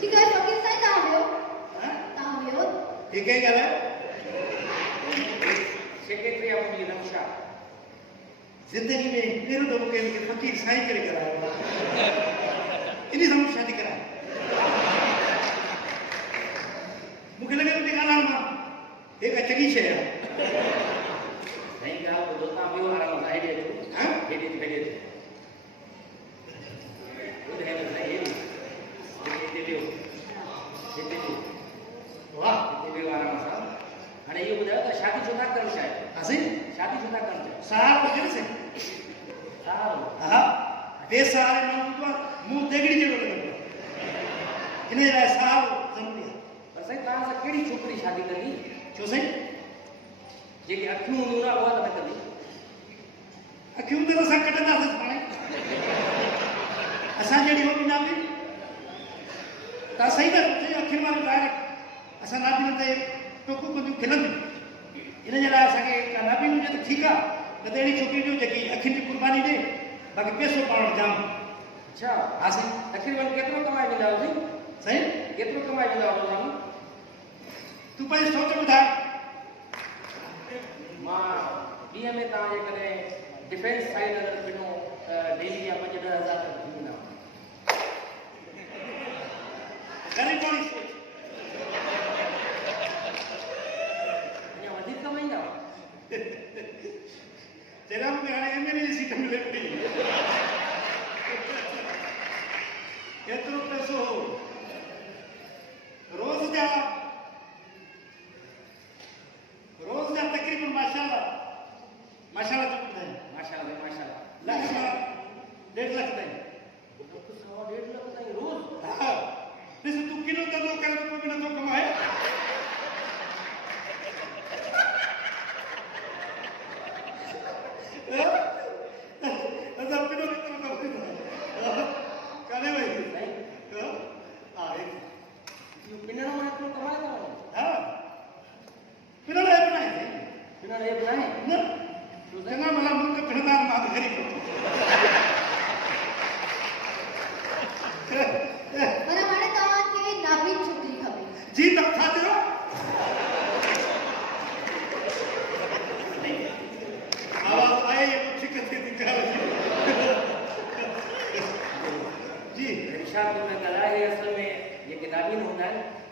ठीक है, फकीर साहब कहाँ हो? कहाँ हो? ये क्या कह रहा है? सेक्रेटरी ऑफ नौशा जिंदगी में पेरो दो के फकीर साईं करे कराया इन्हीं समझ शादी कराया मुझे लगे तो निकाला मां एक अच्छी शे है नहीं क्या वो दोता भी हो रहा है ये हां ये वो है ना ये वाह ये भी आराम से અને એ બધા તો શાદી સુધા કર છે હસી શાદી સુધા કર છે સાર વગેરે છે સારું હા બે સારે નો તો મું દેગડી જેવો લગે એને રા સાર જમતી પર સહી તાર સે કેડી છોકરી શાદી કરી જો સહી જે કે અખનું નુરા હોવા તો કરી અખ્યું તો સંકટના છે પાણે અસા જેડી હોવી ના મી તા સહી તો અખિર માં ડાયરેક્ટ અસા ના બી તે टोकू को जो खिलन इन जरा सके नाबी नु जे ठीक है कदेड़ी छोकरी जो जकी अखिन की कुर्बानी दे बाकी पैसो पावण जाम अच्छा हासी अखिर वन केतरो कमाई विंदा हो सही केतरो कमाई विंदा हो मां तू पे सोच बुधा मां डीएम में ता जे कने डिफेंस साइड अगर बिनो डेली या 50,000 तक विंदा गरीब कोनी तेरा में गाने एमएलए सीट में लेती एतरो पैसो रोज जा तकरीबन माशाल्लाह माशाल्लाह तो है माशाल्लाह लाख 1.5 लाख तक तो 1.5 लाख तक रोज हां जैसे तू किलो का दो कर तो बिना तो कमाए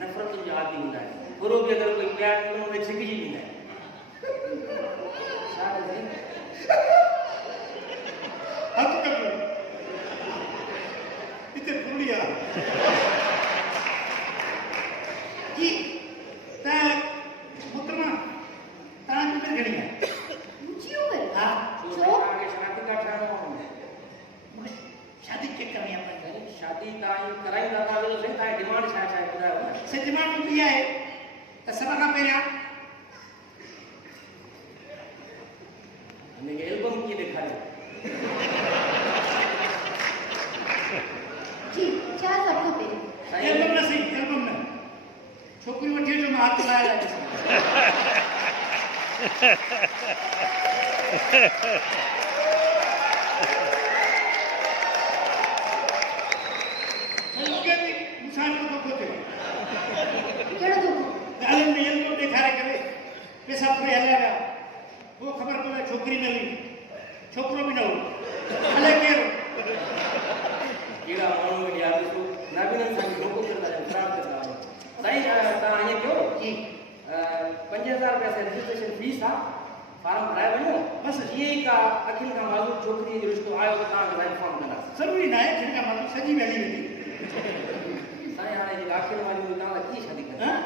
नफरत जो आदि होता है गुरु भी अगर कोई प्यार करो में छिक जी नहीं है सारे दिन हाथ कर इतने बुढ़िया कि ता मुतमा ता में घड़ी है ऊंची उम्र हां जो आगे शादी का ठानो शादी के करनी अपन शादी ताई कराई दाता जो से ताई डिमांड छा छा बुधा से डिमांड किया है तो सब का पेरा हमने एल्बम की दिखाई जी क्या सबको पे एल्बम ना सही एल्बम ना छोकरी वठी जो हाथ लाया है पैसा पूरे हलाया वो खबर पड़े छोकरी न ली छोकरो भी न हो हले के कीड़ा मानू में याद तो नाबिनन सा लोगों करता है खराब करता है सही ता ये क्यों जी 5000 रुपया से रजिस्ट्रेशन फीस था फार्म भराया बनो बस ये का अखिल का मालूम छोकरी जो रिश्तो आयो तो ता लाइन फॉर्म करना जरूरी ना है जिनका मालूम सजी वैली वेली सही आने जी आखिर वाली ता की शादी कर हां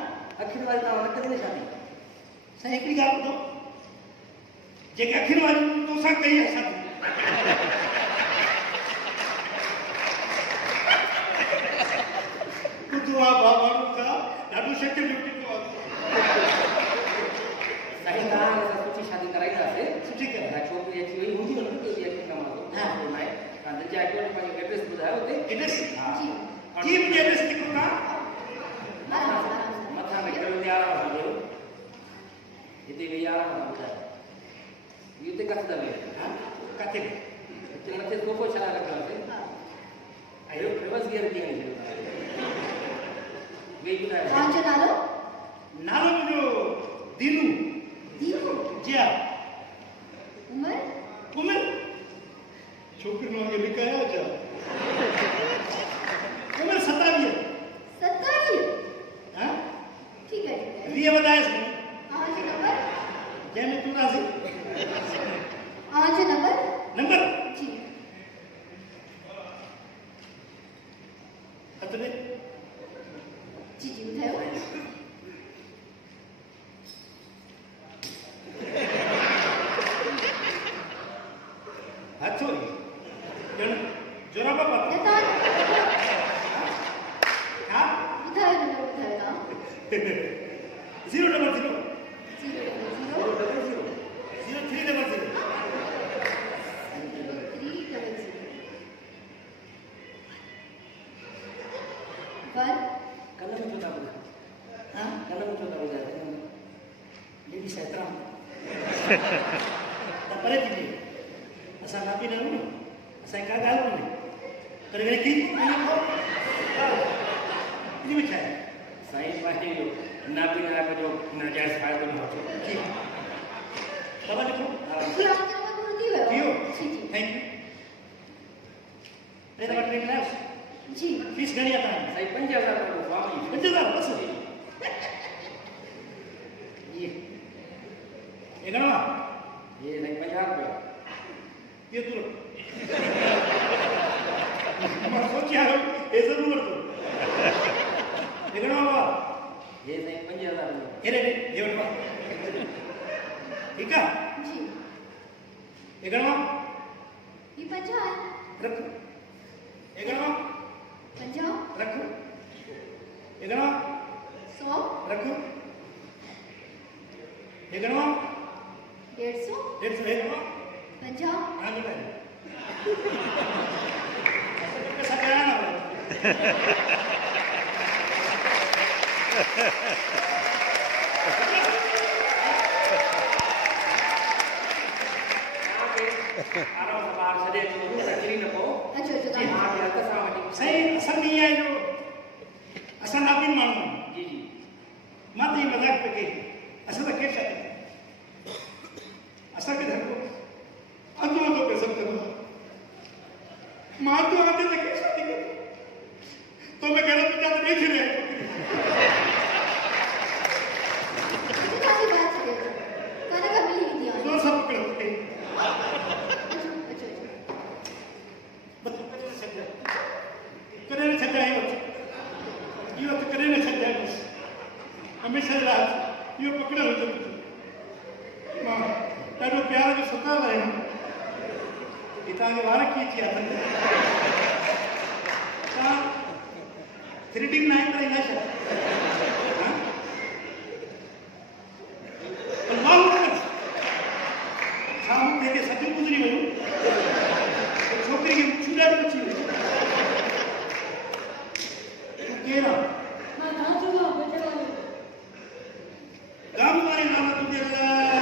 आखिर वाली ता न करे शादी सही की गाल तो जे आखिर वाली तो सा कही है सब तो दुआ बाबा का डाडू शक्ति ड्यूटी को सही कहा है सब कुछ शादी कराई ना से ठीक है ना छोकरी अच्छी हुई होगी ना तो ये के कमा दो हां मैं का दे जाके ने पानी एड्रेस बुझायो होते एड्रेस हां जी जी मुझे एड्रेस लिखो ना मथा में करो यार हो इते वे यार बुझा ये ते कत दबे हां कते ते मथे कोको चला रखा है आयो रिवर्स गियर की नहीं वे बुझा कौन चला लो नालो मुंहिंजो दीनू। दीनू। जी हा। उम्र? उमिरि छोकिरी मां लिखाया छा? उमिरि 27। 27? हाँ? ठीक है ठीक है। 20 बतायसि आज नंबर? जंहिंमें तूं राज़ी। आज नंबर? नंबर जी। हथ ॾे। जी जी ॿुधायो। हथो ॼण जोराबा न पाता। तव्हां हा? ॿुधायो नंबर ॿुधायो तव्हां। 000 000 0300 0300 वन कल में चौथा बोला। हाँ? कल में चौथा बोला। लेडी सैतराम त परे थी वई। असां नापी न आहियूं न, असांजी का ॻाल्हि कोन्हे पर वेठी इन में छा आहे? साईं पासे नापी नाप जो नाजायज़ फ़ाइदो न वठो। जी बाबा लिखो। जी आज नंबर पूरो थी वियो। थियो? जी जी थैंक यू। टे दफ़ा ट्रेन लायोसि। जी। फीस घणी आहे तव्हांजी? साईं 5000 रुपया फॉर्म 5000 बस। ये ये घणो आहे? ये साईं 50 रुपया। ये तू मां सोची आयो हे ज़रूर वठो। ये घणो आहे? ये साईं 5000 रुपया। हेरे हे वठो। ठीकु आहे? जी ये घणो आहे? ये 50 है। रख। ये घणो आहे? 50 रख। ये घणो आहे? 100 रख। ये घणो आहे? 150 150 हे घणो आहे? 50 हां ॿुधायो। पैसा कया ना भाई। आराम सां ॿार छॾे अचो, असां किरी न पओ। अच्छा अच्छा जी, हा, हथ सां वठी। सही असल में इहा आहे जो असां नापीन माण्हू आहियूं। जी जी। मां त इहो मज़ाक पियो कई। असां त केरु छा कयूं? असांखे धंधो अधो अधो पैसो कंदो आहे। मां तो आते त केरु शादी कंदो? तो मैं गलत जात नहीं थी रही। मुझे काफी बात है। खाना कब मिलेगी थी आज? तो सब पकड़ते हैं। अच्छा अच्छा बस करे न छॾाई वक़्तु इहो त करे न छॾाई बसि हमेशह राति इहो पकड़ियो हुजो। मां ॾाढो प्यार जो सताव आहियां। ही तव्हांखे वार कीअं थी आहे तव्हां थ्रेडिंग न ईंदा न छा? हां? पर मां छा मूंखे के सदियूं गुज़री वियूं छोकिरी खे मुछूं ॾाढी अची वई। तूं केरु आहे? मां गांव जो मां बचड़ो गाम वारी नाला तुंहिंजे लाइ